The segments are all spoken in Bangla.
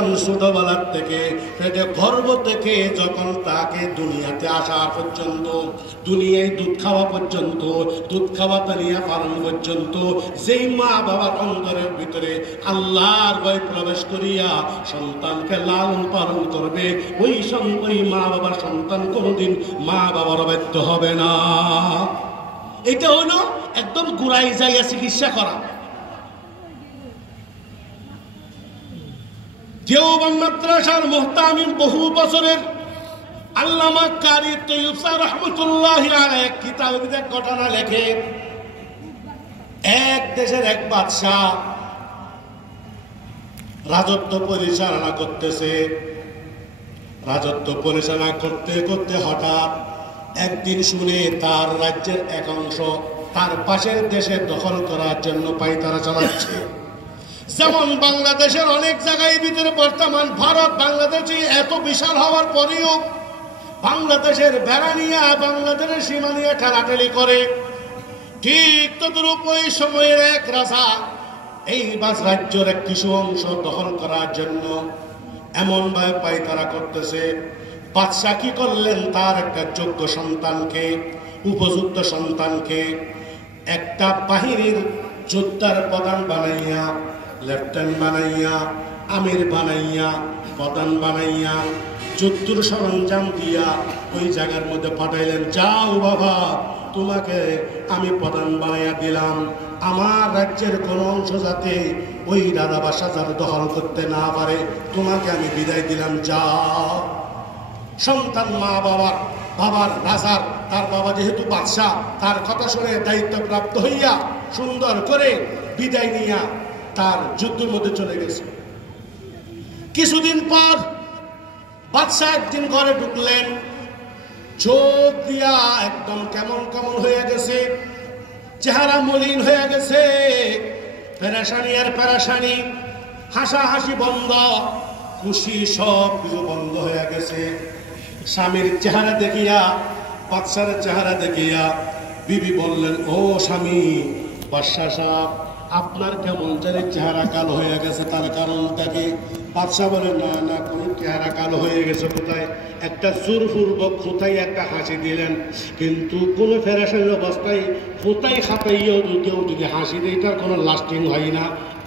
যখন ছোটবেলার থেকে পেটে গর্ভ থেকে যখন তাকে দুনিয়াতে আসা পর্যন্ত, দুনিয়ায় দুধ খাওয়া পর্যন্ত, দুধ খাওয়া তানিয়া পালন পর্যন্ত, যেই মা বাবার অন্তরের ভিতরে আল্লাহর ভয় প্রবেশ করিয়া সন্তানকে লালন পালন করবে, ওই মা বাবার সন্তান কোনোদিন মা বাবার অবাধ্য হবে না। এটা হলো একদম গুড়াই যাইয়া চিকিৎসা করা। দেওবন্দ মাদ্রাসার মুহতামিম বহু বছরের আল্লামা কারি তৈয়ব স্যার রহমতুল্লাহ আলাইহি এক কিতাবে এক ঘটনা লেখে। এক দেশের এক বাদশাহ রাজত্ব পরিচালনা করতেছে। রাজত্ব পরিচালনা করতে করতে হঠাৎ একদিন শুনে তার রাজ্যের এক অংশ তার পাশের দেশে দখল করার জন্য পায়তারা চালাচ্ছে। যেমন বাংলাদেশের অনেক জায়গায় ভিতরে বর্তমান ভারত বাংলাদেশে এত বিশাল হওয়ার পরেও বাংলাদেশের বেড়া নিয়ে বাংলাদেশের সীমা নিয়ে ঠেলাঠেলি করে, ঠিক তদ্রূপ ওই সময়ের এক রাজা এই রাজ্যের এক কিছু অংশ দখল করার জন্য এমন ভাবে পায়তারা করতেছে। বাদশা কি করলেন, তার একটা যোগ্য সন্তানকে, উপযুক্ত সন্তানকে একটা বাহিনীর যোদ্ধার প্রধান বানাইয়া, লেফটেন্যান্ট বানাইয়া, আমির বানাইয়া, প্রধান বানাইয়া, যুদ্ধর সরঞ্জাম দিয়া ওই জায়গার মধ্যে পাঠাইলেন। যাও বাবা, তোমাকে আমি প্রধান বানাইয়া দিলাম, আমার রাজ্যের কোন অংশ যাতে ওই রাজা বাদশা যাতে দখল করতে না পারে, তোমাকে আমি বিদায় দিলাম, যাও। সন্তান মা বাবার রাজার, তার বাবা যেহেতু বাদশাহ, তার কথা শুনে দায়িত্ব প্রাপ্ত হইয়া সুন্দর করে বিদায় নিয়া তার যুদ্ধের মধ্যে চলে গেছে। কিছুদিন পর বাদশাহ একদিন ঘরে ঢুকলেন, চোখ দিয়া একদম কেমন কেমন হয়ে গেছে, চেহারা মলিন হয়ে গেছে, পেরেশানি আর পেরেশানি, হাসাহাসি বন্ধ, খুশি সব কিছু বন্ধ হয়ে গেছে। স্বামীর চেহারা দেখিয়া, বাদশার চেহারা দেখিয়া বিবি বললেন, ও স্বামী, বাদশা সাহেব আপনার কেমন জানি চেহারা কালো হয়ে গেছে, তার কারণটা কি? বাদশা বলে, না না, কোন চেহারা কালো হয়ে গেছে কোথায়? একটা জোরপূর্বক কোথায় একটা হাসি দিলেন, কিন্তু কোনো ফেরাসের অবস্থায় কোথায় খাতাইয়েও কেউ যদি হাসি দেয় তার কোনো লাস্টিং হয় না।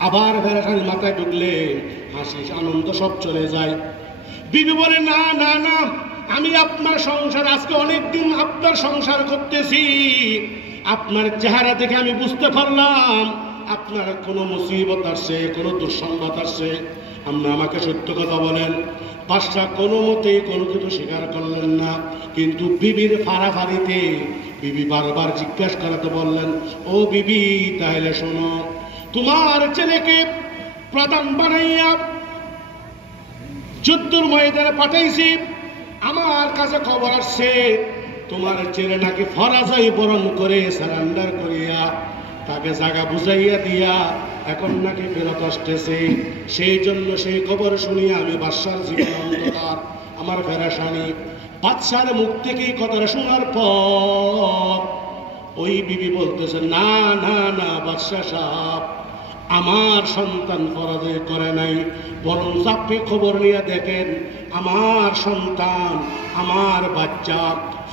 আবার ফেরাসের মাথায় ঢুকলে হাসি আনন্দ সব চলে যায়। বিবি বলে, না না না, আমি আপনার সংসার আজকে অনেকদিন আপনার সংসার করতেছি, আপনার চেহারা দেখে আমি বুঝতে পারলাম আপনার কোনো মুসিবত আসছে, কোনো দুঃসংবাদ আসছে, আপনি আমাকে সত্য কথা বলেন। বাদশা কোনো মতেই কোনো কিছু স্বীকার করলেন না, কিন্তু বিবির ফাড়াফাড়িতে বিবি বারবার জিজ্ঞাসা করাতে বললেন, ও বিবি, তাহলে শোনো, তোমার ছেলেকে প্রধান বানাইয়া যুদ্ধের ময়দানে পাঠাইছি, আমার কাছে খবর আসছে তোমার ছেলে নাকি পরাজয় বরণ করে সারেন্ডার করিয়া তাকে জায়গা বুঝাইয়া দিয়া এখন নাকি ফেরত আসতেছে। সেই জন্য সেই খবর শুনিয়া আমি বাদশার জীবন অন্ধকার, আমার ফেরাসানি। বাদশার মুখ থেকে এই কথাটা শোনার পর ওই বিবি বলতেছে, না না না বাদশা সাহেব, আমার সন্তান পরাজয় করে নাই, বরং আপনি খবর নিয়ে দেখেন আমার সন্তান, আমার বাচ্চা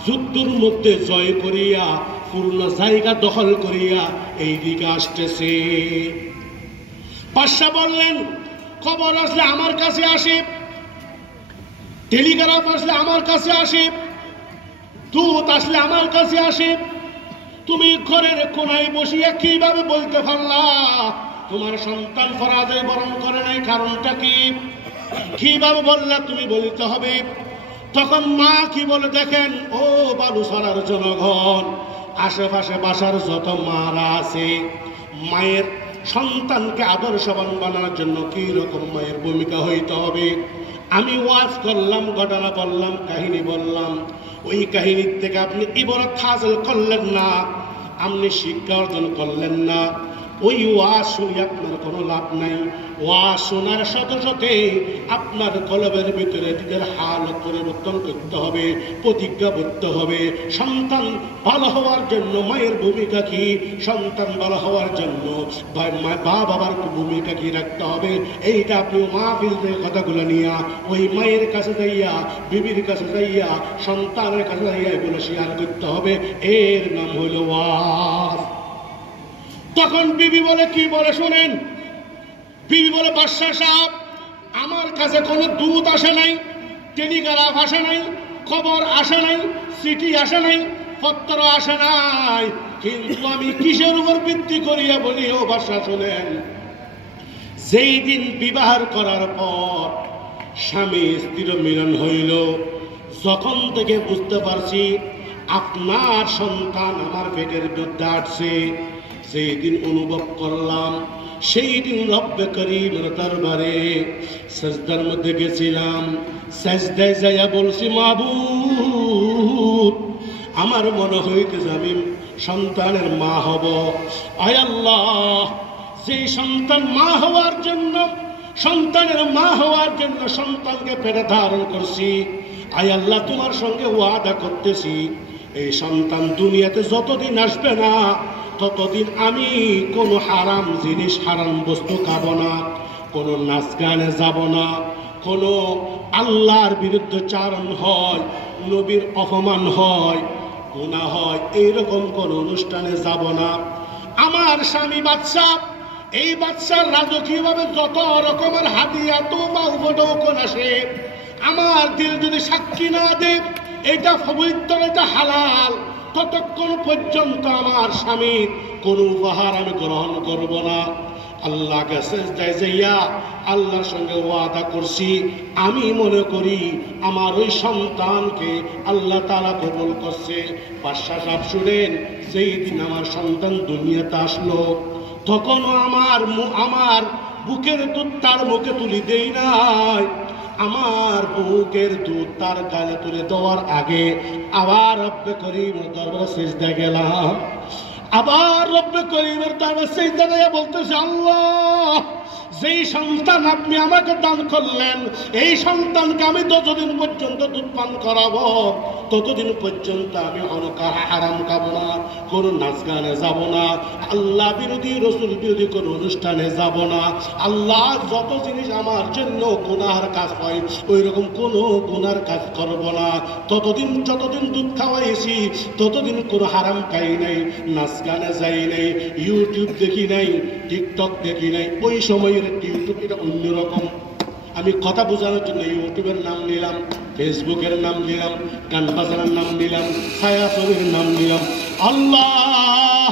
যুদ্ধের মধ্যে জয় করিয়া পূর্ণ জায়গা দখল করিয়া এই দিকে আসতেছে। বাদশা বললেন, খবর আসলে আমার কাছে আসে, টেলিগ্রাফ আসলে আমার কাছে আসে, দূত আসলে আমার কাছে আসে, তুমি ঘরের কোনায় বসিয়া কিভাবে বলতে পারলা তোমার সন্তান পরাজয় বরণ করে নাই? কারণটা কি? কিভাবে বললা তুমি বলতে হবে। তখন মা কি বলে দেখেন, ও বালুছড়ার জনগণ, আশেপাশে বাসার যত মারা আছে, মায়ের সন্তানকে আদর্শবান বানানোর জন্য কি রকম মায়ের ভূমিকা হইতে হবে আমি ওয়াজ করলাম, ঘটনা বললাম, কাহিনী বললাম। ওই কাহিনীর থেকে আপনি ইবরত হাসিল করলেন না, আপনি শিক্ষা অর্জন করলেন না, ওই ওয়াজ শুনে আপনার কোনো লাভ নাই। ওয়াজ শোনার সাথে সাথে আপনার কলবের ভিতরে নিজের হালত পরিবর্তন করতে হবে, প্রতিজ্ঞাবদ্ধ হবে। সন্তান ভালো হওয়ার জন্য মায়ের ভূমিকা কি, সন্তান ভালো হওয়ার জন্য বাবার ভূমিকা কি রাখতে হবে, এইটা আপনি মাহফিলের কথাগুলো নিয়ে ওই মায়ের কাছে যাইয়া, বিবির কাছে যাইয়া, সন্তানের কাছে যাইয়া এগুলো শেয়ার করতে হবে। এর নাম হইল ওয়াজ। তখন বিবি বলে, কি বলে শোনেন। বিবি বলে, বাদশাহ সাহেব, আমার কাছে কোনো দূত আসে নাই, টেলিগ্রাফ আসে নাই, খবর আসে নাই, চিঠি আসে নাই, পত্র আসে নাই, কিন্তু আমি কিসের উপর ভিত্তি করিয়া বলি ও বাদশাহ শোনেন, যেই দিন বিবাহ করার পর স্বামী স্ত্রীর মিলন হইল, যখন থেকে বুঝতে পারছি আপনার সন্তান আমার পেটের মধ্যে আসছে, সেই দিন অনুভব করলাম, সেই দিন রব্বে করিমের দরবারে সাজদার মধ্যে গেছিলাম। সাজদায় যাইয়া বলছি, মাবুদ, আমার মনে হইতেছে আমি সন্তানের মা হব। আয় আল্লাহ, যেই সন্তান মা হওয়ার জন্য, সন্তানের মা হওয়ার জন্য সন্তানকে পেটে ধারণ করছি, আয় আল্লাহ, তোমার সঙ্গে ওয়াদা করতেছি, এই সন্তান দুনিয়াতে যতদিন আসবে না ততদিন আমি কোনো হারাম জিনিস, হারাম বস্তু খাবো না, কোনো নাচ গানে যাব না, কোনো আল্লাহর বিরুদ্ধে চারণ হয়, নবীর অপমান হয়, গুনাহ হয়, এইরকম কোন অনুষ্ঠানে যাব না। আমার স্বামী বাদশাহ, এই বাদশার রাজকীয় ভাবে যত রকমের হাদিয়া তো বা উপঢৌকন আসে, আমার দিল যদি সাক্ষী না দে এটা পবিত্র, এটা হালাল, ততক্ষণ পর্যন্ত আমার স্বামীর কোন উপহার আমি গ্রহণ করব না। আল্লাহকে সেজদায় যাইয়া আল্লাহর সঙ্গে ওয়াদা করছি, আমি মনে করি আমার ওই সন্তানকে আল্লাহ তাআলা কবুল করছে। বাদশাহ সাহেব শুনেন, যেই দিন আমার সন্তান দুনিয়াতে আসলো, তখনও আমার বুকের দুধ তার মুখে তুলি দেই নাই। আমার বুকের দুধ তার গালে তুলে দেওয়ার আগে আবার রব্বে করিমের দরবারে সিজদা গেলাম। আবার রব্বে করিমের দরবারে সিজদা দিয়ে বলতেছে, আল্লাহ, যেই সন্তান আপনি আমাকে দান করলেন, এই সন্তানকে আমি যতদিন পর্যন্ত দুধ পান করাবো ততদিন পর্যন্ত আমি হারাম খাবো না, কোন নাচ গানে যাব না, আল্লাহ বিরোধী রসুল বিরোধী কোন অনুষ্ঠানে যাব না। আল্লাহ যত জিনিস আমার জন্য গুনার কাজ হয় ওই রকম কোন গুনার কাজ করব না। যতদিন দুধ খাওয়াইছি ততদিন কোনো হারাম খাই নাই, নাচ গানে যাই নাই, ইউটিউব দেখি নাই, টিকটক দেখি নাই। ওই সময়ের ইউটিউব এটা অন্যরকম। আমি কথা বোঝানোর জন্য ইউটিউবের নাম নিলাম, ফেসবুকের নাম নিলাম, গান বাজানোর নাম নিলাম, ছায়াছবির নাম নিলাম। আল্লাহ,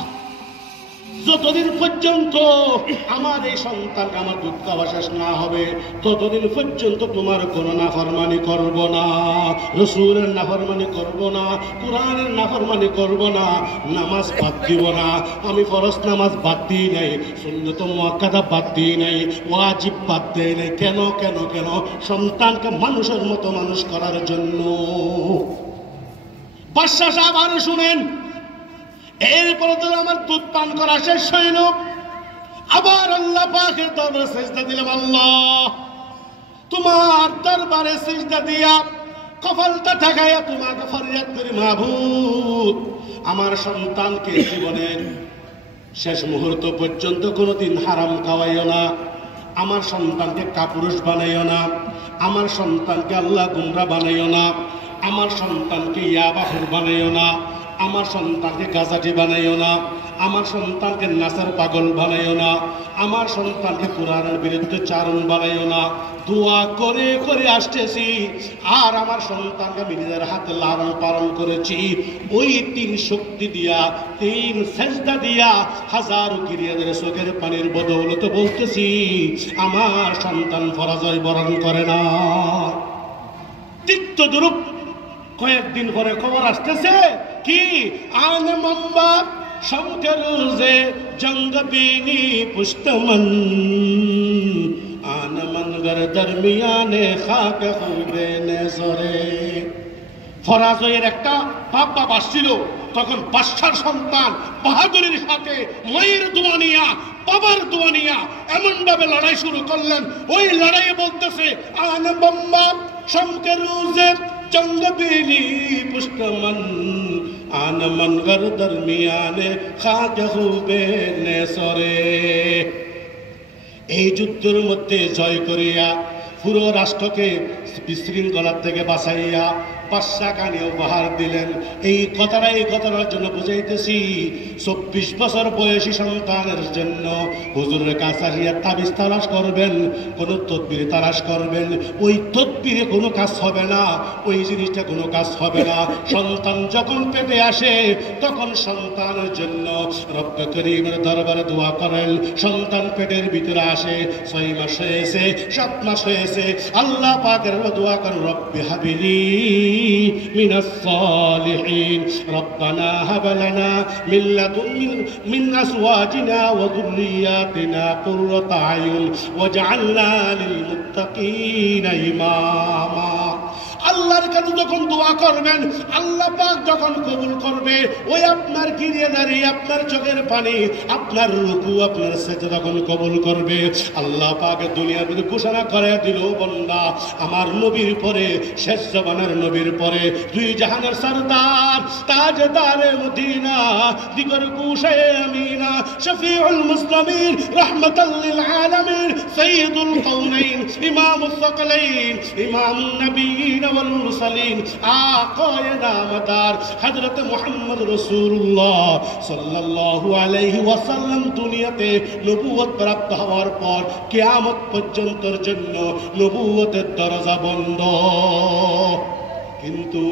যতদিন পর্যন্ত আমার এই সন্তান আমার দুধ খাওয়া শেষ না হবে ততদিন পর্যন্ত তোমার কোনো নাফরমানি করব না, রসুলের নাফরমানি করব না, কোরআনের নাফরমানি করব না, নামাজ বাদ দিব না। আমি ফরজ নামাজ বাদ দিই নাই, সুন্নত মুআক্কাদা বাদ দিই নাই, ওয়াজিব বাদ দিই নাই। কেন কেন কেন? সন্তানকে মানুষের মতো মানুষ করার জন্য। বাদশাহ সাহেব আরো শুনেন, এরপরে তো আমার দুধ পান করা শেষ হইল, আবার আল্লাহ পাকের দরবারে সিজদা দিলাম। আল্লাহ, তোমার দরবারে সিজদা দিয়া কপালটা ঠেকাইয়া তোমাকে ফরিয়াদ করি, মাবুদ, আমার সন্তানকে জীবনের শেষ মুহূর্ত পর্যন্ত কোনোদিন হারাম খাওয়াইও না, আমার সন্তানকে কাপুরুষ বানাইও না, আমার সন্তানকে আল্লাহ গুমরা বানাইও না, আমার সন্তানকে ইয়াবাহুর বানাইও না, আমার সন্তানকে গাজাটি বানাইও না, আমার সন্তানকে নাসার পাগল বানাইও না, আমার সন্তানকে কোরআনের বিরুদ্ধে চারণ বানাইও না। দোয়া করে করে আসতেছি, আর আমার সন্তানকে আমি নিজের হাতে লালন পালন করেছি। ওই 3 শক্তি দিয়া, 3 সেজদা দিয়া, হাজারো কিরিয়াদের চোখের পানির বদৌলতে বলতেছি, আমার সন্তান পরাজয় বরণ করে না। তিক্ত দুরূপ। কয়েকদিন পরে খবর আসতেছে কি, আনে মম্বা শঙ্কর রোজে জঙ্গ বিনি পুষ্টমন, আন মনগর দরমিয়ানে খাক খুবে নেজরে। পরাজয়ের একটা ভাব আসছিল। তখন বাদশার সন্তান বাহাদুরের সাথে মায়ের দোয়া নিয়া, বাবার দোয়া নিয়া এমন ভাবে লড়াই শুরু করলেন। ওই লড়াইয়ে বলতেছে, আনা বম্বা শমকে রুজে জঙ্গ বিলি পুষ্কমন আনা মনগর দরমিয়ানে খাকে হুবে নেসরে। এই যুদ্ধের মধ্যে জয় করিয়া পুরো রাষ্ট্রকে বিশৃঙ্খলার থেকে বাঁচাইয়া বাদশা কানে উপহার দিলেন। এই কথাটার জন্য বুঝাইতেছি, 24 বছর বয়সী সন্তানের জন্য হুজুরের কাছে আসিয়া তাবিজ তালাশ করবেন, কোন তদবির তালাশ করবেন, ওই তদবিরে কোনো কাজ হবে না, ওই জিনিসটা কোনো কাজ হবে না। সন্তান যখন পেটে আসে তখন সন্তানের জন্য রব্বে করিমের দরবারে দোয়া করেন। সন্তান পেটের ভিতরে আসে, 6 মাস হয়েছে, 7 মাস হয়েছে, আল্লাহ পাকের দোয়া করেন, রব্বি হাবিলি মিনাস সালিহিন, রব্বানা হাব লানা মিন আজওয়াজিনা ওয়া যুররিয়াতিনা কুররাতা আয়ুন ওয়াজআলনা লিল মুত্তাকিনা ইমামা। আল্লাহর কাছে যখন দোয়া করবেন, আল্লাহ পাক যখন কবুল করবে, ওই আপনার কিরিয়াদারি, আপনার চোখের পানি, আপনার রুকু, আপনার সেজদা যখন কবুল করবে, আল্লাহ পাক দুনিয়ার মধ্যে ঘোষণা করে দিল, বান্দা আমার নবীর পরে, শেষ জামানার নবীর পরে, 2 জাহানের সরদার, তাজদারে মদিনা, দিগর কুশায়ে আমিনা, শফিউল মুসলিমিন, রাহমাতাল লিল আলামিন, সাইয়্যিদুল কাউনাইন, ইমামুস সাকলাইন, ইমামুন নবিয়্যিন ওয়াল মুরসালিন, আকায়ে নামদার হযরত মুহাম্মদ রাসূলুল্লাহ সাল্লাল্লাহু আলাইহি ওয়াসাল্লাম দুনিয়াতে নবুয়ত প্রাপ্ত হওয়ার পর কিয়ামত পর্যন্তর জন্য নবুয়তের দরজা বন্ধ। কিন্তু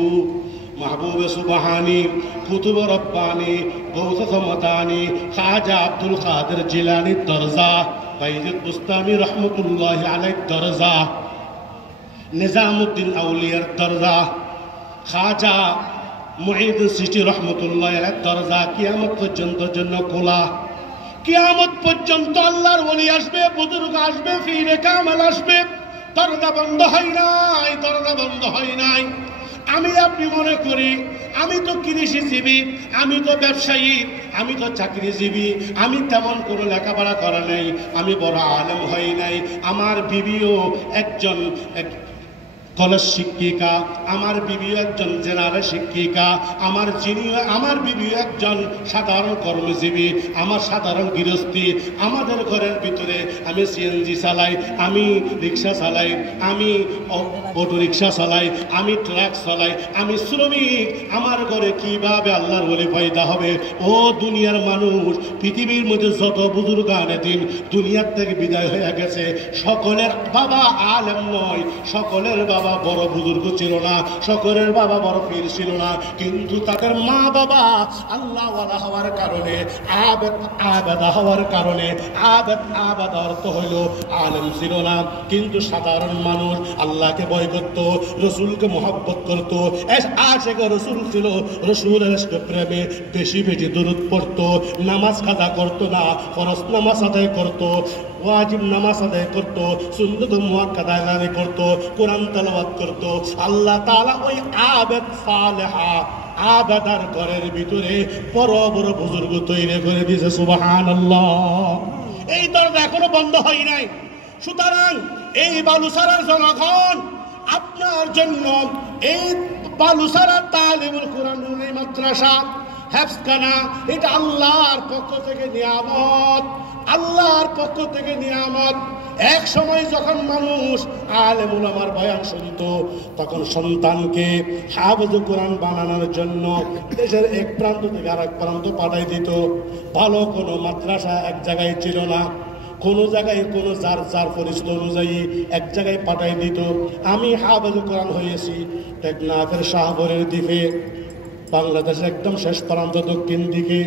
মাহবুবে সুবহানি, কুতুব রব্বানি, গৌস সমতানি, খাজা আব্দুল কাদের জিলানির দরজা, বাইজিদ বুস্তামি রহমতুল্লাহ আলাইহির দরজা, নিজামুদ্দিন আউলিয়ার দরজা, খাজা মুঈনুদ্দিন চিশতি রহমতুল্লাহ আলাইহির দরজা কিয়ামত পর্যন্ত জন্য খোলা। কিয়ামত পর্যন্ত আল্লাহর ওলি আসবে, বুজুর্গ আসবে, ফিরে কামাল আসবে, দরজা বন্ধ হয় নাই, দরজা বন্ধ হয় নাই। আমি আপনি মনে করি আমি তো কৃষিজীবী, আমি তো ব্যবসায়ী, আমি তো চাকরিজীবী, আমি তেমন কোনো লেখাপড়া করা নাই, আমি বড় আলেম হই নাই, আমার বিবিও একজন কলেজ শিক্ষিকা, আমার বিবিও একজন জেনারেল শিক্ষিকা, আমার বিবিও একজন সাধারণ কর্মজীবী, আমার সাধারণ গৃহস্থী, আমাদের ঘরের ভিতরে আমি সিএনজি চালাই, আমি রিক্সা চালাই, আমি অটো রিক্সা চালাই, আমি ট্রাক চালাই, আমি শ্রমিক। আমার ঘরে কিভাবে আল্লাহর ওলি পয়দা হবে? ও দুনিয়ার মানুষ, পৃথিবীর মধ্যে যত বুজুর্গ আনে দিন দুনিয়ার থেকে বিদায় হয়ে গেছে, সকলের বাবা আলেম নয়, সকলের বাবা বড় বুজুর্গ ছিল না, সকলের বাবা বড় পীর ছিল না, কিন্তু তাদের মা বাবা আল্লাহওয়ালা হওয়ার কারণে, আবেদা হওয়ার কারণে, আবেদ অর্থ হইল আলেম ছিল না, কিন্তু সাধারণ মানুষ আল্লাহকে ভয় করত, রসুলকে মহব্বত করত, আশেক রসুল ছিল, রসুলের প্রেমে বেশি বেশি দরুদ পড়ত, নামাজ কাজা করত না, ফরজ নামাজ আদায় করত, ওয়াজিব নামাজ আদায় করত, সুন্নত মুআক্কাদা আদায় করত, কোরআন তেলাওয়াত করত। আল্লাহ তাআলা ওই আবেদ সালেহা আবেদার ঘরের ভিতরে বড় বড় বুজুর্গ তৈরি করে দিয়েছে। সুবহানাল্লাহ। এই দরজা এখনো বন্ধ হয় নাই। সুতরাং এই বালুসারার জনগণ আপনার জন্য এই বালুসারা তালিমুল কোরআন মাদ্রাসা হেফজখানা, এটা আল্লাহর পক্ষ থেকে নিয়ামত, আল্লাহর পক্ষ থেকে নিয়ামত। এক সময় যখন মানুষ আলেম উলামার বয়ান শুনত, তখন সন্তানকে হাফেজে কোরআন বানানোর জন্য দেশের এক প্রান্ত থেকে আরেক প্রান্ত পাঠাই দিত। ভালো কোনো মাদ্রাসা এক জায়গায় ছিল না, কোনো জায়গায় কোনো যার পরিস্থিতি অনুযায়ী এক জায়গায় পাঠাই দিত। আমি হাফেজে কোরআন হয়েছি টেকনাফের শাহপুরের দিকে, বাংলাদেশের একদম শেষ প্রান্ত দক্ষিণ দিকে।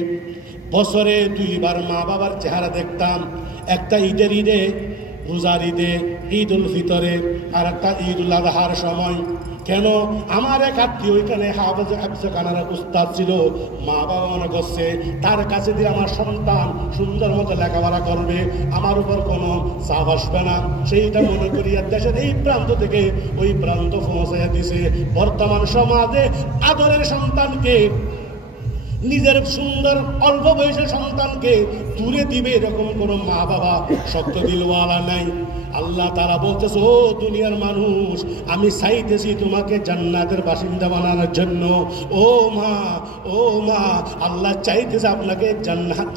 বছরে 2 বার মা বাবার চেহারা দেখতাম, একটা ঈদে, রোজার ঈদে, ঈদ উল ফিতরে, আর একটা ঈদ উল আজহার সময়। কেন? আমার এক আত্মীয় ওইখানে হাফেজখানার উস্তাদ ছিল, মা বাবা মনে করছে তার কাছে দিয়ে আমার সন্তান সুন্দর মতো লেখাপড়া করবে, আমার উপর কোনো চাপ আসবে না, সেইটা মনে করিয়া দেশের এই প্রান্ত থেকে ওই প্রান্ত পৌঁছাইয়া দিছে। বর্তমান সমাজে আদরের সন্তানকে, নিজের সুন্দর অল্প বয়সের সন্তানকে তুলে দিবে এরকম কোন মা বাবা শক্ত দিলওয়ালা নাই। আল্লাহ তাআলা বলতেছে, ও দুনিয়ার মানুষ, আমি চাইতেছি তোমাকে জান্নাতের বাসিন্দা বানানোর জন্য। ও মা, আল্লাহ চাইতেছে আপনাকে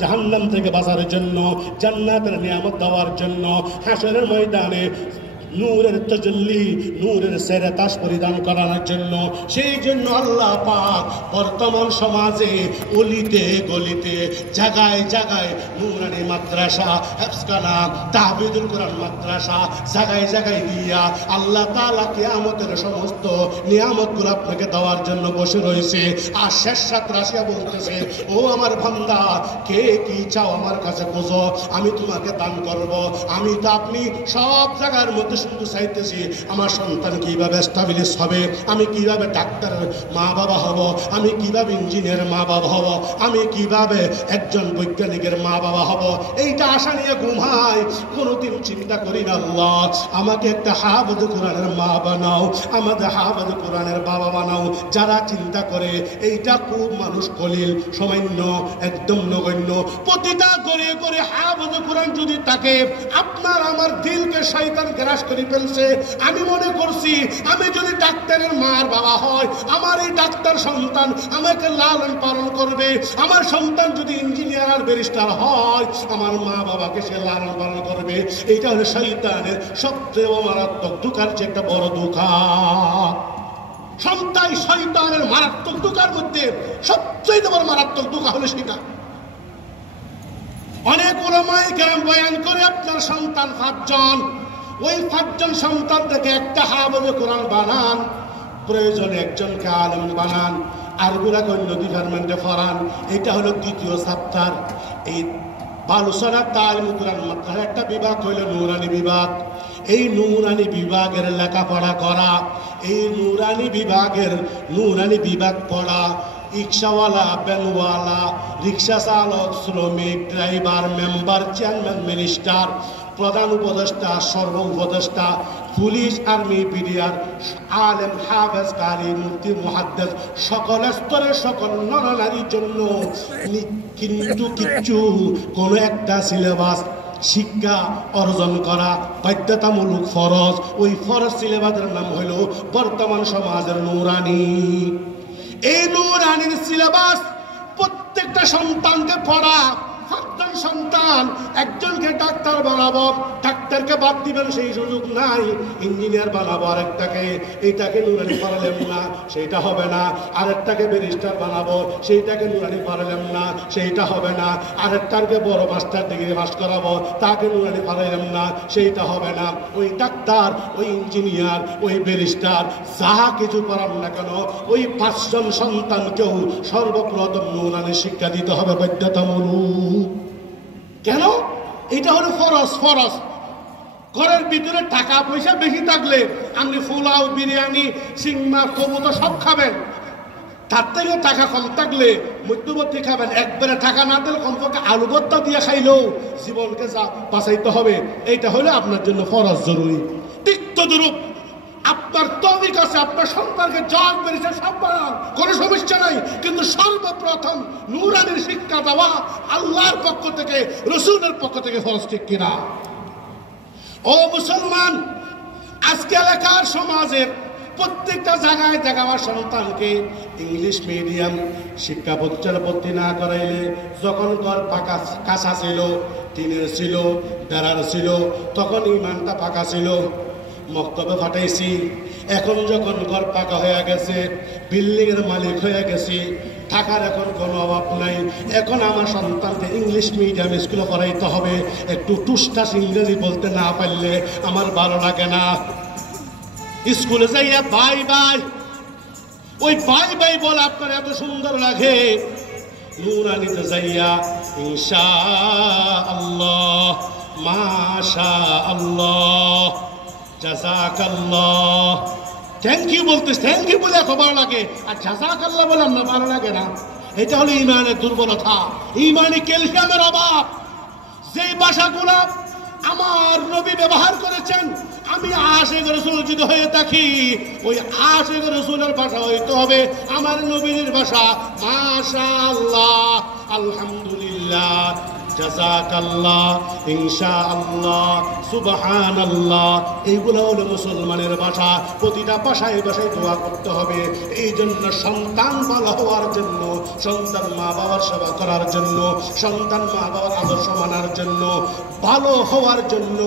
জাহান্নাম থেকে বাঁচানোর জন্য, জান্নাতের নিয়ামত দেওয়ার জন্য, হাসরের ময়দানে নূরের তাজাল্লি, নূরের সেরে তাস পরিধান করানোর জন্য। সেই জন্য আল্লাহ পাক বর্তমান সমাজে অলিতে গলিতে জায়গায় জায়গায় নূরানি মাদ্রাসা, হেফজখানা, তাহফিজুল কোরআন মাদ্রাসা জায়গায় জায়গায় দিয়া আল্লাহ তাআলা কিয়ামতের সমস্ত নিয়ামতগুলো আপনাকে দেওয়ার জন্য বসে রয়েছে। আর শেষ সাথে আসিয়া বলতেছে, ও আমার বান্দা, কে কি চাও আমার কাছে খোঁজো, আমি তোমাকে দান করব। আমি তো আপনি সব জায়গার মধ্যে শুধু চাইতেছি আমার সন্তান কিভাবে স্টাবলিশ হবে, আমি কিভাবে ডাক্তারের মা বাবা হব, আমি কিভাবে ইঞ্জিনিয়ারের মা বাবা হব, আমি কিভাবে একজন বৈজ্ঞানিকের মা বাবা হব। এইটা আশা নিয়ে ঘুমাই, কোনোদিন চিন্তা করি না আল্লাহ আমাকে একটা হাফেজ কোরআনের মা বানাও, আমাদের হাফেজ কোরআনের বাবা বানাও। যারা চিন্তা করে এইটা খুব মানুষ কলিল, সামান্য, একদম নগণ্য। প্রতিটা করে করে হাফেজ কোরআন যদি থাকে, আপনার আমার দিলকে শয়তান গ্রাস করে ফেলছে। আমি মনে করছি আমি যদি ডাক্তারের মার বাবা হয়, আমার এই ডাক্তার সন্তান আমাকে লালন পালন করবে। আমার সন্তান যদি ইঞ্জিনিয়ার আর ব্যারিস্টার হয়, আমার মা বাবাকে সে লালন পালন করবে। এইটা হলো শয়তানের সবচেয়ে মারাত্মক দুঃখার চেয়ে একটা বড় দুঃখা। সন্তান শয়তানের মারাত্মক দুঃখার মধ্যে সবচেয়ে বড় মারাত্মক দুঃখ হলো সেটা। অনেক ওলামায়ে কেরাম বয়ান করে আপনার সন্তান 5 জন, ওই 5 জন সন্তান থেকে একটা হাফেজ কোরআন বানান, প্রয়োজনে একজনকে আলেম বানান, আর গুলাকে অন্য ডিপার্টমেন্টে পড়ান। এটা হলো 2য় চ্যাপ্টার। এই বালুসরা তালিমুল কোরআন মাদ্রাসার একটা বিভাগ হইল নূরানি বিভাগ। এই নূরানি বিভাগের লেখাপড়া করা, এই নূরানি বিভাগ পড়া, রিক্সাওয়ালা, ভ্যানওয়ালা, রিক্সা চালক, শ্রমিক, ড্রাইভার, মেম্বার, চেয়ারম্যান, মিনিস্টার, প্রধান উপদেষ্টা, সর্ব উপদেষ্টা, পুলিশ, আর্মি, বিডিআর, আলেম, হাফেজ, কারি, মুফতি, মুহাদ্দিস, সকল স্তরের সকল নরনারীর জন্য কিন্তু কিছু কোনো একটা সিলেবাস শিক্ষা অর্জন করা বাধ্যতামূলক ফরজ। ওই ফরজ সিলেবাসের নাম হইল বর্তমান সমাজের নূরানি। এই নূরানির সিলেবাস প্রত্যেকটা সন্তানকে পড়া। 5 জন সন্তান, একজনকে ডাক্তার বানাবো, ডাক্তারকে বাদ দিবেন সেই সুযোগ নাই। ইঞ্জিনিয়ার বানাবো আরেকটাকে, এইটাকে নূরানি পড়ালাম না, সেইটা হবে না। আরেকটাকে ব্যারিস্টার বানাবো, সেইটাকে নূরানি পড়ালাম না, সেইটা হবে না। আরেকটাকে বড় মাস্টার ডিগ্রি পাস করাবো, তাকে নূরানি পড়ালাম না, সেইটা হবে না। ওই ডাক্তার, ওই ইঞ্জিনিয়ার, ওই ব্যারিস্টার যা কিছু পড়ান না কেন, ওই 5 জন সন্তানকেও সর্বপ্রথম নূরানি শিক্ষা দিতে হবে বাধ্যতামূলক। কেন? এটা হলো ফরজ। ঘরের ভিতরে টাকা পয়সা বেশি থাকলে আপনি পোলাও, বিরিয়ানি, সিংমা, কবুতর সব খাবেন। তার থেকে টাকা কম থাকলে মধ্যবর্তী খাবেন। একবারে টাকা না দিলে কমপক্ষে আলু ভর্তা দিয়ে খাইলেও জীবনকে যা বাঁচাইতে হবে। এইটা হলে আপনার জন্য ফরজ জরুরি। ঠিক তদ্রূপ আপনার তৌফিক আছে, আপনার সন্তানকে জল পেরেছে সব বানান, কোনো সমস্যা নাই। কিন্তু সর্বপ্রথম নূরানির শিক্ষা দেওয়া আল্লাহর পক্ষ থেকে, রসুলের পক্ষ থেকে ফরজ, ঠিক কিনা? ও মুসলমান, আজকে এলাকার সমাজের প্রত্যেকটা জায়গায় আমার সন্তানকে ইংলিশ মিডিয়াম শিক্ষা প্রতিষ্ঠানে ভর্তি না করাইলে, যখন ঘর পাকা কাঁচা ছিল, টিনের ছিল, বেড়ার ছিল, তখন ইমানটা পাকা ছিল, মক্তবে ফাটাইছি। এখন যখন ঘর পাকা হয়ে গেছে, বিল্ডিং এর মালিক হয়ে গেছি, টাকার এখন কোনো অভাব নাই, এখন আমার সন্তানকে ইংলিশ মিডিয়াম স্কুলে পড়াইতে হবে। একটু টুসটাস ইংরেজি বলতে না পারলে আমার ভালো লাগে না। স্কুলে যাইয়া বাই বাই, ওই বাই বাই বলে আপনার এত সুন্দর লাগে। নূরানিতে যাইয়া ইনশাআল্লাহ, মাশাআল্লাহ, জাযাকাল্লাহ, থ্যাংক ইউ বলতে, থ্যাংক ইউ বলে এত ভালো লাগে, আর জাযাকাল্লাহ বলে না ভালো লাগে না। এটা হলো ইমানের দুর্বলতা, ইমানি ক্যালসিয়ামের অভাব। যেই ভাষাগুলো আমার নবী ব্যবহার করেছেন, আমি আশিক রাসূল যদি হয়ে থাকি, ওই আশিক রাসূলের ভাষা হইতে হবে আমার নবীর ভাষা। মাশাআল্লাহ, আলহামদুলিল্লাহ, জাযাকাল্লাহ, ইনশাআল্লাহ, সুবহানাল্লাহ, এইগুলো হলো মুসলমানের ভাষা। প্রতিটা ভাষায় ভাষায় দোয়া করতে হবে। এই জন্য সন্তান ভালো হওয়ার জন্য, সন্তান মা বাবার সেবা করার জন্য, সন্তান মা বাবার আদর্শ মানার জন্য, ভালো হওয়ার জন্য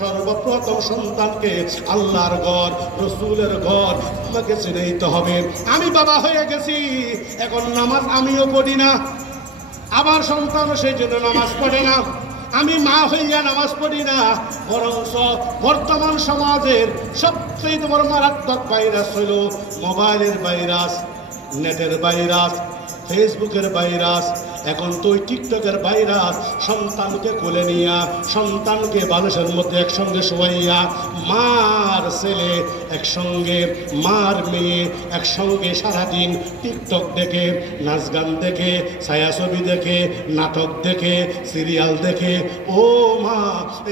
সর্বপ্রথম সন্তানকে আল্লাহর ঘর, রসুলের ঘর আমাকে চিনাইতে হবে। আমি বাবা হয়ে গেছি, এখন নামাজ আমিও পড়ি না, আমার সন্তান সেই জন্য নামাজ পড়ে না। আমি মা হইয়া নামাজ পড়ি না, বরং বর্তমান সমাজের সবচেয়ে বড় মারাত্মক ভাইরাস হইল মোবাইলের ভাইরাস, নেটের ভাইরাস, ফেসবুকের ভাইরাস, এখন তো ওই টিকটকের ভাইরাস। সন্তানকে কোলে নিয়া, সন্তানকে বালিশের মধ্যে একসঙ্গে শোয়াইয়া, মার ছেলে একসঙ্গে, মার মেয়ে একসঙ্গে সারাদিন টিকটক দেখে, নাচ গান দেখে, ছায়াছবি দেখে, নাটক দেখে, সিরিয়াল দেখে। ও মা,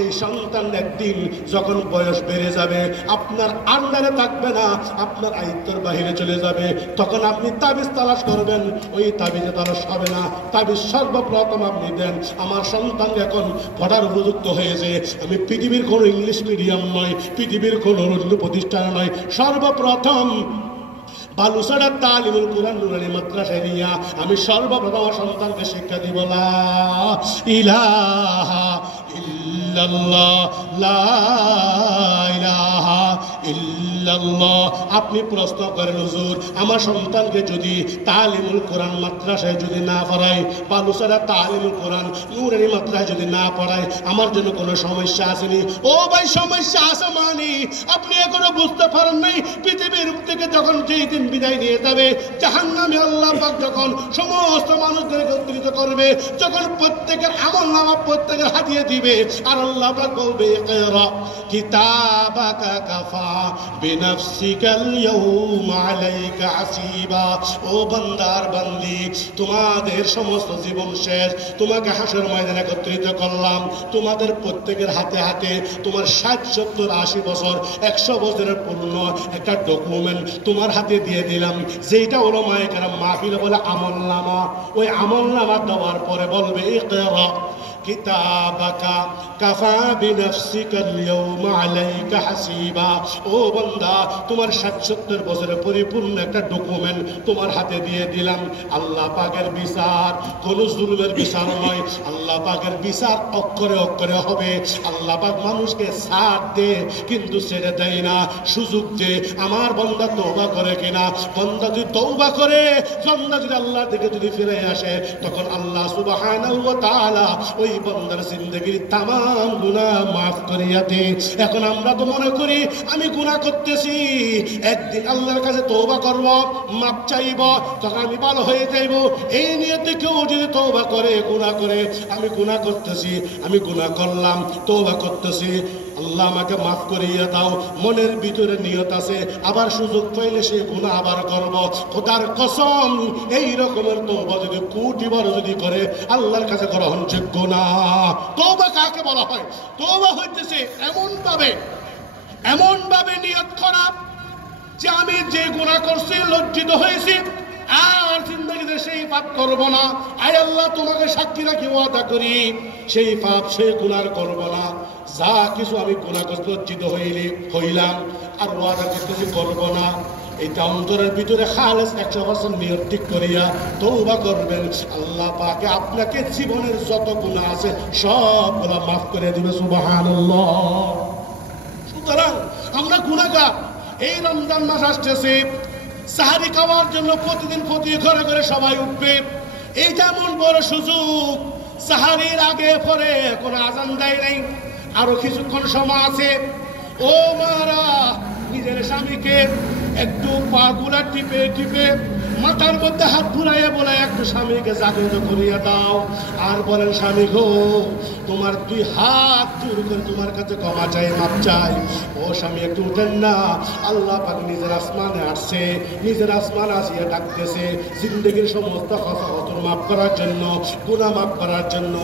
এই সন্তান একদিন যখন বয়স বেড়ে যাবে, আপনার আন্ডারে থাকবে না, আপনার আয়ত্তের বাহিরে চলে যাবে, তখন আপনি তাবিজ তালাশ করবেন, ওই তাবিজে তালাশ হবে না। তাবিজ সর্বপ্রথম আপনি দেন, আমার সন্তান এখন পড়ার উপযুক্ত হয়েছে, আমি পৃথিবীর কোনো ইংলিশ মিডিয়াম নয়, পৃথিবীর কোনো অন্য প্রতিষ্ঠান নয়, সর্বপ্রথম বালুসাড়া তালিমুল কুরআন নুরানি মাদ্রাসায় নিয়া আমি সর্বপ্রথম আমার সন্তানকে শিক্ষা দিব, লা ইলাহা ইল্লাল্লাহ, লা ইলাহা ইল্লাল্লাহ। আপনি প্রশ্ন করেন, হুজুর আমার সন্তানকে যদি তালিমুল কোরআন মাদ্রাসায় যদি না পড়াই, বালুসাড়া তালিমুল কোরআন নুরানি মাদ্রাসায় যদি না পড়াই, আমার জন্য কোনো সমস্যা আসেনি? ও ভাই, সমস্যা আছে মানে আপনি এখনো বুঝতে পারেন নাই। পৃথিবীর থেকে যখন যেই দিন বিদায় নিয়ে যাবে, জাহান্নামে আল্লাহ পাক যখন সমস্ত মানুষদের একত্রিত করবে, যখন প্রত্যেকের আমল নামা প্রত্যেকের হাতিয়ে দিবে, আর আল্লাহ পাক বলবে, ইকরা কিতাবাকা কাফা বিনাফসিকাল ইয়াউমা আলাইকা হাসিবা। ও বান্দার বান্দি, তোমাদের সমস্ত জীবন শেষ, তোমাকে হাসর ময়দানে একত্রিত করলাম, তোমাদের প্রত্যেকের হাতে হাতে তোমার 60, 70, 80 বছর, 100 বছরের পূর্ণ একটা ডকুমেন্ট তোমার হাতে দিয়ে দিলাম, যেটা উলামায়ে কেরাম মাহফিলে বলে আমলনামা। ওই আমলনামা দেওয়ার পরে বলবে, ইকরা কিতাবাকা কাফা বিনাফসিকাল ইয়াউমা আলাইকা হাসিবা। ও বান্দা, তোমার 60, 70 বছরের পরিপূর্ণ একটা ডকুমেন্ট তোমার হাতে দিয়ে দিলাম। আল্লাহ পাকের বিচার কোন জুলুমের বিচার নয়, আল্লাহ পাকের বিচার অক্ষরে অক্ষরে হবে। আল্লাহ পাক মানুষকে ছাড় দে, কিন্তু ছেড়ে দেয় না, সুযোগ দে। আমার বান্দা তওবা করে কিনা? বান্দা যদি তওবা করে, বান্দা যদি আল্লাহর দিকে যদি ফিরে আসে, তখন আল্লাহ সুবহানাহু ওয়া তাআলা ওই বান্দার জিন্দেগীর তামাম গুনাহ মাফ করিয়া দে। এখন আমরা তো মনে করি আমি গুনাহ করতেছি, একদিন আল্লাহর কাছে তওবা করব, মাপ চাইব, তখন আমি ভালো হয়ে যাইব। এই নিয়তে কেউ যদি তওবা করে, গুনাহ করে, আমি গুনাহ করতেছি, আমি গুনাহ করলাম, তওবা করতেছি, আল্লাহ আমাকে মাফ করিয়া দাও, মনের ভিতরে নিয়ত আছে, আবার সুযোগ পাইলে সে গুনাহ আবার করব, খোদার কসম এই রকমের তওবা যদি কোটিবার যদি করে, আল্লাহর কাছে গ্রহণযোগ্য না। তওবা কাকে বলা হয়? তওবা হইতেছে এমন ভাবে নিয়ত করা যে আমি যে গুনাহ করছি, লজ্জিত হয়েছি, আর জিন্দেগিতে সেই পাপ করব না। আয় আল্লাহ, তোমাকে সাক্ষী রাখি ওয়াদা করি, সেই পাপ সেই গুনাহ করব না। যা কিছু আমি গুনাহ করতে লজ্জিত হইলাম, আর ওয়াদা করতেছি করব না। এটা অন্তরের ভিতরে খালেস 100% নিয়ত ঠিক করিয়া তওবা করবেন। আল্লাহ পাক আপনাকে জীবনের যত গুনাহ আছে সবগুলো মাফ করে দিবে। সুবহানাল্লাহ। সুতরাং আমরা গুনাহগার। এই রমজান মাস আসতেছে, সাহারি খাওয়ার জন্য প্রতিদিন প্রতি ঘরে ঘরে সবাই উঠবে। এইটা এমন বড় সুযোগ, সাহারির আগে পরে কোনো আজান দেয় নাই, আরো কিছুক্ষণ সময় আছে। ও মারা, নিজের স্বামীকে একটু পা গুলা টিপে টিপে মাথার মধ্যে হাত ঘুরাইয়া বলে একটু স্বামীকে জাগ্রত করিয়া দাও, আর বলেন স্বামী গো তোমার 2 হাত জোর করে তোমার কাছে ক্ষমা চাই, মাপ চাই। ও স্বামী একটু উঠেন না, আল্লাহ পাক নিজের আসমানে আসছে, নিজের আসমান আসিয়া ডাকতেছে জিন্দগির সমস্ত খতর মাফ করার জন্য, গুনাহ মাফ করার জন্য।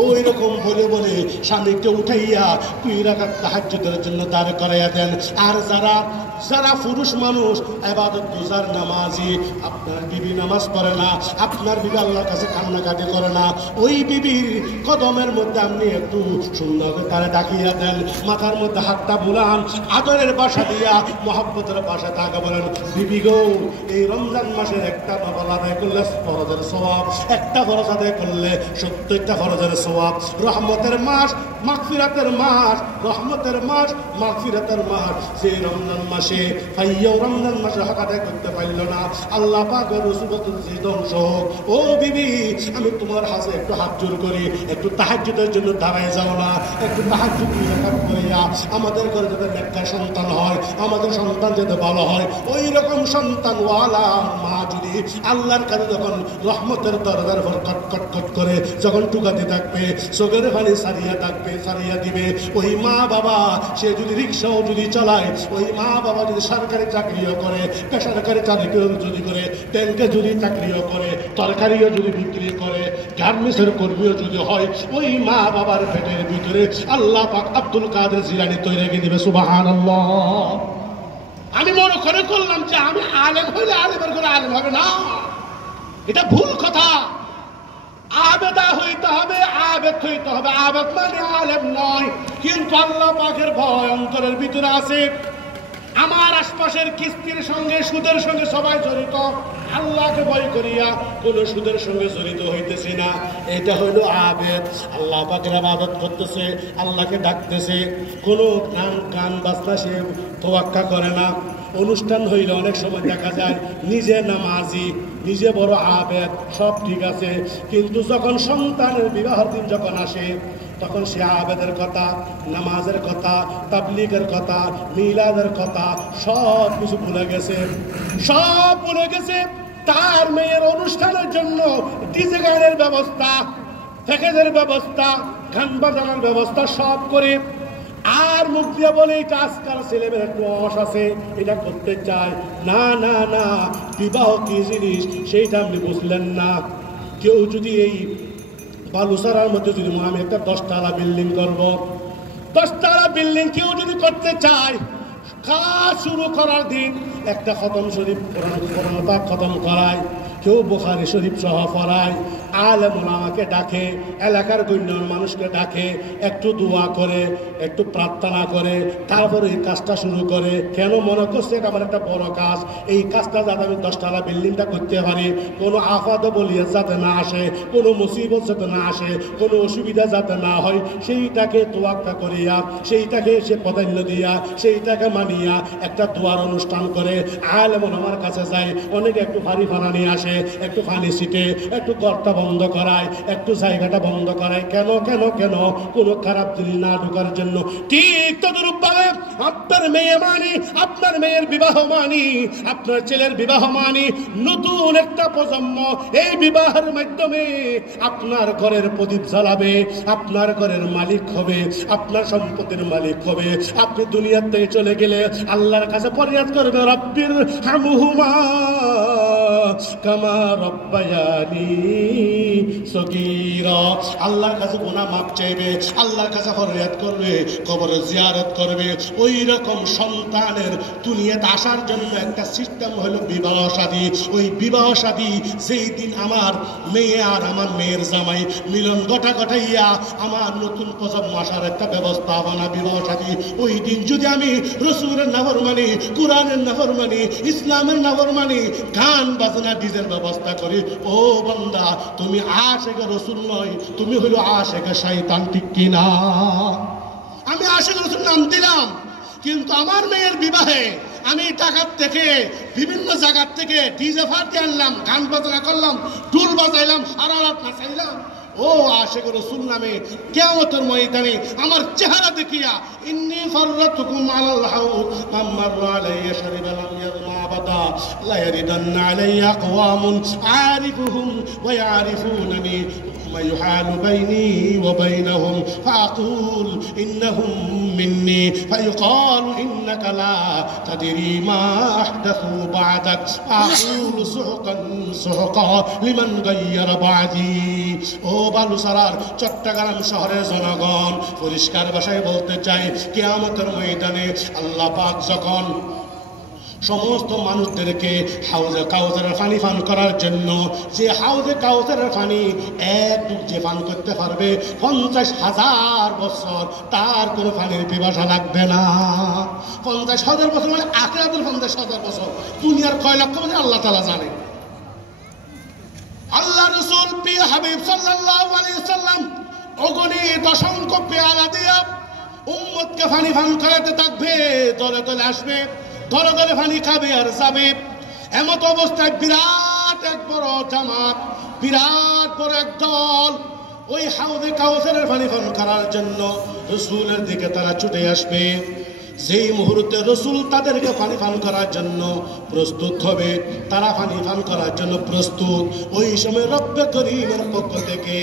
ওই রকম বলে বলে স্বামীকে উঠাইয়া 2 রাকাত তাহাজ্জুদের জন্য দাঁড় করাইয়া দেন। আর যারা পুরুষ মানুষ ইবাদত গুজার নামাজি, আপনার বিবি নামাজ পড়ে না, আপনার বিবি আল্লাহর কাছে কান্নাকাটি করে না, ওই বিবির কদমের মধ্যে আপনি একটু সুন্দর তারে ডাকিয়া দেন, মাথার মধ্যে হাতটা বুলান, আদরের বাসা দিয়া মহব্বতের বাসা তাকে বলেন বিবি গো এই রমজান মাসের একটা নফল আদায় করলে ফরজের সওয়াব, একটা ফরজ আদায় করলে 70টা ফরজের সওয়াব। রহমতের মাস, মাগফিরাতের মাস, রহমতের মাস, মাগফিরাতের মাস। সেই রমজান মাসে ভাইয়াও রমজান মাসে হক আদায় করতে পারল না, আল্লাহ পাকের রসুলের ধ্বংস হোক। ও বিবি আমি তোমার হাতে একটু হাত জোর করি, একটু তাহাজ্জুদের জন্য দাঁড়ায় যাও না, একটু তাহাজ্জুদ করিয়া আমাদের ঘরে যাতে নেককার সন্তান হয়, আমাদের সন্তান যাতে ভালো হয়। ওই রকম সন্তানওয়ালা মা যদি আল্লাহর কাছে যখন রহমতের দরজার উপর কট করে যখন টুকাতে থাকবে, চোখের পানি সারিয়া থাকবে, সারিয়া দিবে, ওই মা বাবা সে যদি রিক্সাও যদি চালায়, ওই মা বাবা যদি সরকারি চাকরিও করে, বেসরকারি চাকরিও যদি করে, ব্যাংকে যদি চাকরিও করে, তরকারিও যদি বিক্রি করে, গার্মেন্টসের কর্মীও যদি হয়, ওই মা বাবার পেটের ভিতরে আল্লাহ পাক আব্দুল কাদের জিলানী তৈরি রেখে দিবে। সুবহানাল্লাহ। আমি মনে করে করলাম যে আমি আলেম হইলে আলেমের করে আলেম হবে না, এটা ভুল কথা। আবেদা হইতে হবে, আবেদ হইতে হবে, আবেদ মানে আলেম নয়। কিন্তু আল্লাহ পাকের ভয় অন্তরের ভিতরে আছে। আমার আশপাশের কিস্তির সঙ্গে সুদের সঙ্গে সবাই জড়িত, আল্লাহকে ভয় করিয়া কোন সুদের সঙ্গে জড়িত হইতেছি না, এটা হইল আবেদ। আল্লাহ পাকের ইবাদত করতেছে, আল্লাহকে ডাকতেছে, কোনো গান বাজনা সে তোয়াক্কা করে না। অনুষ্ঠান হইলে অনেক সময় দেখা যায় নিজে নামাজি, নিজে বড় আবেদ, সব ঠিক আছে, কিন্তু যখন সন্তানের বিবাহের দিন যখন আসে তখন সে আবেদের কথা, নামাজের কথা, তাবলীগের কথা, মিলাদের কথা সব কিছু ভুলে গেছে, সব ভুলে গেছে। তার মেয়ের অনুষ্ঠানের জন্য ডিজে গানের ব্যবস্থা, প্যাকেজের ব্যবস্থা, গান বাজানোর ব্যবস্থা সব করে, আর মুখ দিয়ে বলে এটা আজকাল ছেলেমেয়ের একটু অস আছে, এটা করতে চায় না। না না, বিবাহ কি জিনিস সেইটা আপনি বুঝলেন না। কেউ যদি এই বালুসারার মধ্যে যদি আমি একটা 10 তলা বিল্ডিং করবো, 10 তলা বিল্ডিং কেউ যদি করতে চায়, কাজ শুরু করার দিন একটা খতম শরীফ কোরআনটা খতম করায়, কেউ বুখারী শরীফ সহ পড়ায়, আলেম ওলামাকে ডাকে, এলাকার গণ্যমান্য মানুষকে ডাকে, একটু দোয়া করে, একটু প্রার্থনা করে, তারপরে এই কাজটা শুরু করে। কেন মনে করছে এটা আমার একটা বড় কাজ, এই কাজটা যাতে আমি 10 তলা বিল্ডিংটা করতে পারি, কোনো আফাদ বলিয়া যাতে না আসে, কোনো মুসিবত যাতে না আসে, কোনো অসুবিধা যাতে না হয়, সেইটাকে তোয়াক্কা করিয়া, সেইটাকে সে প্রাধান্য দিয়া, সেইটাকে মানিয়া একটা দোয়ার অনুষ্ঠান করে। আলেম ওলামার কাছে যায়, অনেকে একটু ভারী ফানা নিয়ে আসে, একটু পানি ছিটে, একটু গর্তা বন্ধ করায়, একটু জায়গাটা বন্ধ করায়। কেন কেন কেন? কোনো খারাপ জিনিস না ঢোকার জন্য। ঠিক তদরূপ ভাবে আপনার মেয়ে মানি, আপনার মেয়ের বিবাহ মানি, আপনার ছেলের বিবাহ মানি, নতুন একটা প্রজন্ম এই বিবাহের মাধ্যমে আপনার ঘরের প্রদীপ জ্বালাবে, আপনার ঘরের মালিক হবে, আপনার সম্পত্তির মালিক হবে। আপনি দুনিয়ার থেকে চলে গেলে আল্লাহর কাছে ফরিয়াদ করবে, রব্বির হামহুমা কামা রব্বায়ানি সগীরা। আল্লাহর কাছে গুনাহ মাফ চাইবে, আল্লাহর কাছে ফরিয়াদ করবে, কবরে জিয়ারত করবে। ওই রকম সন্তানের দুনিয়াতে আসার জন্য একটা সিস্টেম হলো বিবাহ শাদী। ওই বিবাহ শাদী যেই দিন আমার মেয়ে আর আমার মেয়ের জামাই মিলন ঘটাইয়া আমার নতুন প্রজন্ম আসার একটা ব্যবস্থাপনা বিবাহ শাদী, ওই দিন যদি আমি রাসূলের নাফরমানি, কোরআনের নাফরমানি, ইসলামের নাফরমানি, গান বাজনা ডিজের ব্যবস্থা করি, ও বান্দা তুমি আশিকে রাসূল নয়, তুমি হলো আশিকে শয়তান, ঠিক কিনা? আমি আশিকে রাসূল নাম দিলাম, কিন্তু আমার মেয়ের বিবাহে আমি টাকার থেকে বিভিন্ন জায়গার থেকে ডিজে ফাটি আনলাম, গান বাজনা করলাম, ঢোল বাজাইলাম, সারা রাত নাচাইলাম। ও আশিকে রাসূল নামে কিয়ামতের ময়দানে আমার চেহারা দেখিয়া ইন্নী ফাররাতুকুম আলাল হাউদ মাম্মার আলাইয়া শারিবা লাম ইয়াযমা আবাদা লা ইয়ারিদান্না আলাইয়া আকওয়ামুন আরিফুহুম ওয়া ইয়ারিফুনানি ثم يحال بيني وبينهم فأقول إنهم مني فيقال إنك لا تدري ما أحدثوا بعدك فأقول سحقا سحقا لمن غير بعدي ও বালুসারার চট্টগ্রাম শহরের জনগণ পরিষ্কার ভাষায় বলতে চাই কিয়ামতের ময়দানে আল্লাহ পাক যখন সমস্ত মানুষদেরকে হাউজে কাউসারের পানি পান করার জন্য, যে হাউজে কাউসারের পানি এক ডুব যে পান করতে পারবে 50,000 বছর তার কোনো পানির পিপাসা লাগবে না। 50,000 বছর মানে আখিরাতের 50,000 বছর, দুনিয়ার কয় লক্ষ বছর আল্লাহ তাআলা জানে। আল্লাহ রাসূল প্রিয় হাবিব সাল্লাল্লাহু আলাইহি ওয়াসাল্লাম অগণিত অসংখ্য পেয়ালা দিয়া উম্মতকে পানি পান করাতে থাকবে, দলে দলে আসবে, দলে দলে পানি খাবে আর যাবে। এমত অবস্থায় বিরাট এক বড় জামাত, বিরাট বড় এক দল ওই হাউজে কাউসারের পানি পান করার জন্য রাসূলের দিকে তারা ছুটে আসবে। যেই মুহূর্তে রাসূল তাদেরকে পানি পান করার জন্য প্রস্তুত হবে, তারা পানি পান করার জন্য প্রস্তুত, ওই সময় রব্বে করিমের পক্ষ থেকে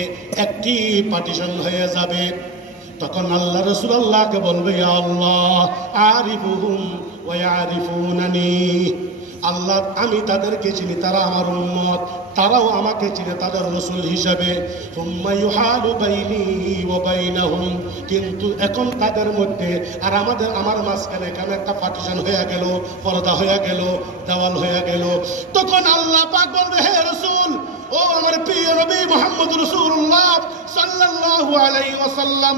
একটি পার্টিশন হয়ে যাবে। তখন আল্লাহ রাসূল আল্লাহকে বলবে, ইয়া আল্লাহ আরিফুহুম ওয়া ইয়ারিফুনানি, আল্লাহ আমি তাদেরকে চিনি, তারা আমার উম্মত, তারাও আমাকে চিনে তাদের রাসূল হিসাবে। সুম্মা ইউহালু বাইনি ওয়া বাইনাহুম, কিন্তু এখন তাদের মধ্যে আর আমার মাঝখানে এখানে একটা পার্টিশন হয়ে গেল, পর্দা হয়ে গেল, দেওয়াল হয়ে গেল। তখন আল্লাহ পাক বলবে, হে রাসূল, ও আমার প্রিয় নবী মুহাম্মদ রাসূলুল্লাহ সাল্লাল্লাহু আলাইহি ওয়াসাল্লাম,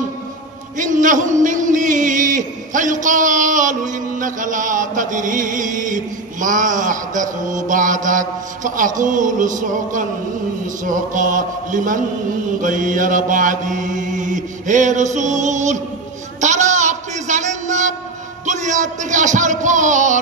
ইন্নাহুম মিন্নি ফায়ুকালু ইন্নাকা লা তাদরি মা আহদাথু বা'দাক ফাআকুলু সুহকান সুহকা লিমান গায়্যারা বা'দি। হে রাসূল, তারা আপনি জানেন না দুনিয়া থেকে আসার পর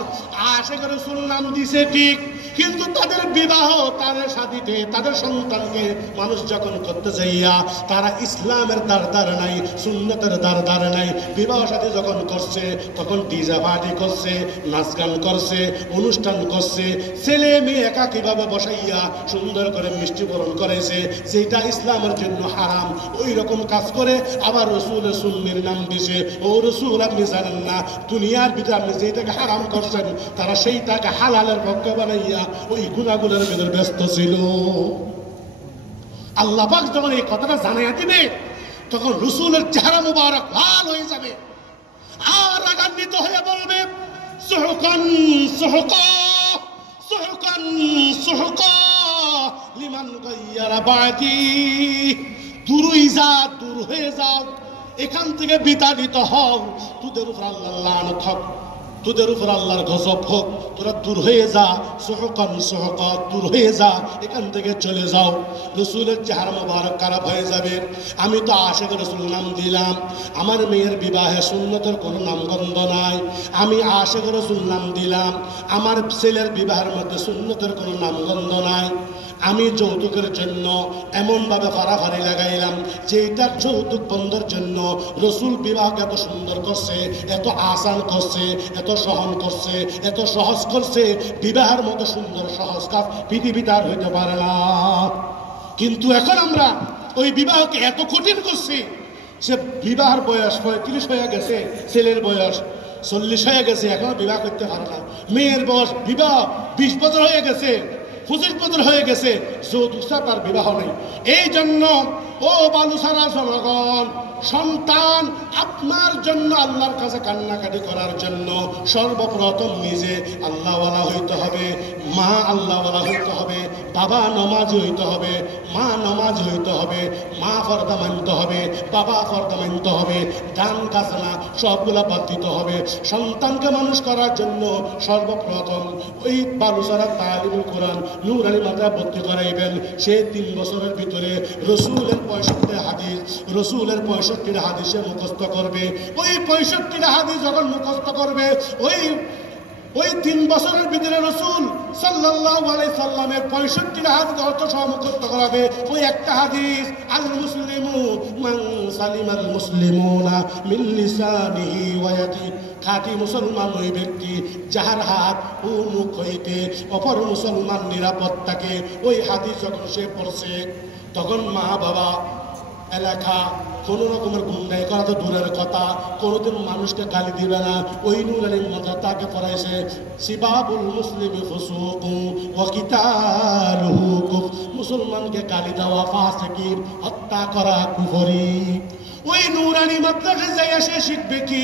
আশিক রাসূল নাম দিছে ঠিক, কিন্তু তাদের বিবাহ, তাদের শাদীতে, তাদের সন্তানকে মানুষ যখন করতে যাইয়া তারা ইসলামের দ্বার নাই, সুন্নতের দ্বার নাই। বিবাহ শাদী যখন করছে তখন ডিজে পার্টি করছে, নাচ গান করছে, অনুষ্ঠান করছে, ছেলে মেয়ে একা কিভাবে বসাইয়া সুন্দর করে মিষ্টি বরণ করেছে, যেটা ইসলামের জন্য হারাম, ওই রকম কাজ করে আবার রসুলের সুন্নির নাম দিছে। ও রসুল, আপনি জানেন না দুনিয়ার ভিতরে আপনি যেটাকে হারাম করছেন তারা সেইটাকে হালালের পক্ষে বানাইয়া ওই গুনাহগুলোর ভিতরে ব্যস্ত ছিল। আল্লাহ পাক যখন এই কথাটা জানাইয়া দিবে তখন রাসূলের চেহারা মুবারক লাল হয়ে যাবে আর রাগান্বিত হয়ে বলবে, সুহকান সুহকা সুহকান সুহকা লিমান গায়্যারা বা'দি, দূর হয়ে যাও, এখান থেকে বিতাড়িত হও, তোদের উপর আল্লাহর লানত হোক, তোদের উপর আল্লাহর গজব হোক, তোরা দূর হয়ে যা, সুহকান সুহকা, দূর হয়ে যা, এখান থেকে চলে যাও। রাসূলের চেহারা মুবারক খারাপ হয়ে যাবে। আমি তো আশিক রাসূল নাম দিলাম, আমার মেয়ের বিবাহে সুন্নতের কোনো নামগন্ধ নাই। আমি আশিক রাসূল নাম দিলাম, আমার ছেলের বিবাহের মধ্যে সুন্নতের কোনো নামগন্ধ নাই। আমি যৌতুকের জন্য এমনভাবে ফাড়াফাড়ি লাগাইলাম যে এটার যৌতুক বন্ধের জন্য রাসূল বিবাহকে এত সুন্দর করছে, এত আসান করছে, এত সহন করছে, এত সহজ করছে, বিবাহের মতো সুন্দর সহজ কাজ পৃথিবীতে আর হইতে পারে না। কিন্তু এখন আমরা ওই বিবাহকে এত কঠিন করছি যে বিবাহের বয়স 35 হয়ে গেছে, ছেলের বয়স 40 হয়ে গেছে, এখনো বিবাহ করতে পারে না। মেয়ের বয়স বিবাহ 20 বছর হয়ে গেছে, 25 বছর হয়ে গেছে, যৌতুক ছাড়া তার বিবাহ নেই। এই জন্য ও বালুসারা জনগণ, সন্তান আপনার জন্য আল্লাহর কাছে কান্নাকাটি করার জন্য সর্বপ্রথম নিজে আল্লাহওয়ালা হইতে হবে, মা আল্লাহওয়ালা হইতে হবে, বাবা নামাজ হইতে হবে, মা নামাজ হইতে হবে, মা ফরদা মানতে হবে, বাবা ফরদা মানতে হবে, দান কাজনা সবগুলা বাদ দিতে হবে। সন্তানকে মানুষ করার জন্য সর্বপ্রথম ওই বালুসারা তালিমুল কোরআন নূরানি মাদ্রাসায় ভর্তি করাইবেন। সে 3 বছরের ভিতরে রসুলের 65 হাদিস, রসুলের 65 হাদিসে মুখস্থ করবে। ওই 65 হাদিস যখন মুখস্থ করবে, ওই 3 বছরের ভিতরে রসুল সাল্লাল্লাহু আলাইহি সাল্লামের 65 হাদিস অর্থ সহ মুখস্থ করাবে। ওই একটা হাদিস, আল মুসলিমু মান সালিমাল মুসলিমুনা মিন লিসানিহি ওয়া ইয়াদিহি খাঁটি মুসলমান ওই ব্যক্তি যাহার হাত ও মুখ হইতে অপর মুসলমান নিরাপদ থাকে। ওই হাদিস যখন সে পড়ছে তখন মা বাবা এলাকা কোন রকমের গুন্ডাই করা তো দূরের কথা, কোনোদিন মানুষকে গালি দিবে না। ওই নুরানি মাদ্রাসা তাকে পড়াইছে সিবাবুল মুসলিমি ফুসুকুন ওয়া কিতালুহু কুফর, মুসলমানকে গালি দেওয়া ফাসিকি, হত্যা করা কুফরি। ওই নুরানি মাদ্রাসায় যাইয়া সে শিখবে কি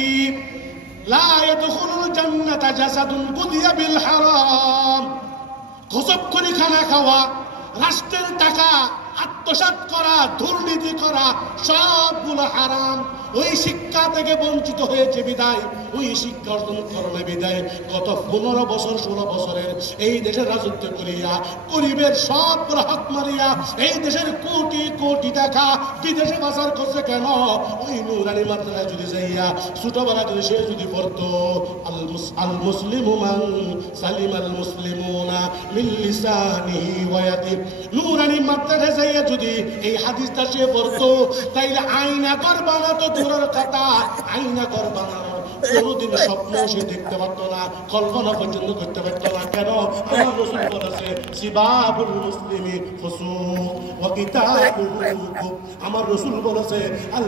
লা ইয়াদখুলুল জান্নাতা জাসাদুন গুদিয়া বিল হারাম, গজব করে খানা খাওয়া, রাষ্ট্রের টাকা আত্মসাৎ করা, দুর্নীতি করা সবগুলো হারাম। ওই শিক্ষা থেকে বঞ্চিত হয়েছে বিদায়, ওই শিক্ষা অর্জন করলে বিদায় গত 15 বছর 16 বছরের এই দেশের রাজত্ব করিয়া গরিবের সবগুলো হাত মারিয়া এই দেশের কোটি কোটি টাকা বিদেশে পাচার করছে কেন? ওই নুরানি মাদ্রাসায় যদি যাইয়া ছোটবেলা যদি সে যদি পড়তো আল মুসলিমু মান সালিমাল মুসলিমুনা মিন লিসানিহি ওয়া ইয়াদিহি, নুরানি মাদ্রাসায় যাইয়া যদি এই হাদিসটা সে পড়তো তাইলে আয়না ঘর বানাতো দূরের কথা, আয়না ঘর বানানোর কোনোদিন স্বপ্ন সে দেখতে পারতো না, কল্পনা পর্যন্ত করতে পারতো না। কেন? আমার রাসূল বলেছে সিবাবুল মুসলিমি ফুসুক ওয়া কিতালুহু কুফর। আমার রাসূল বলেছে আল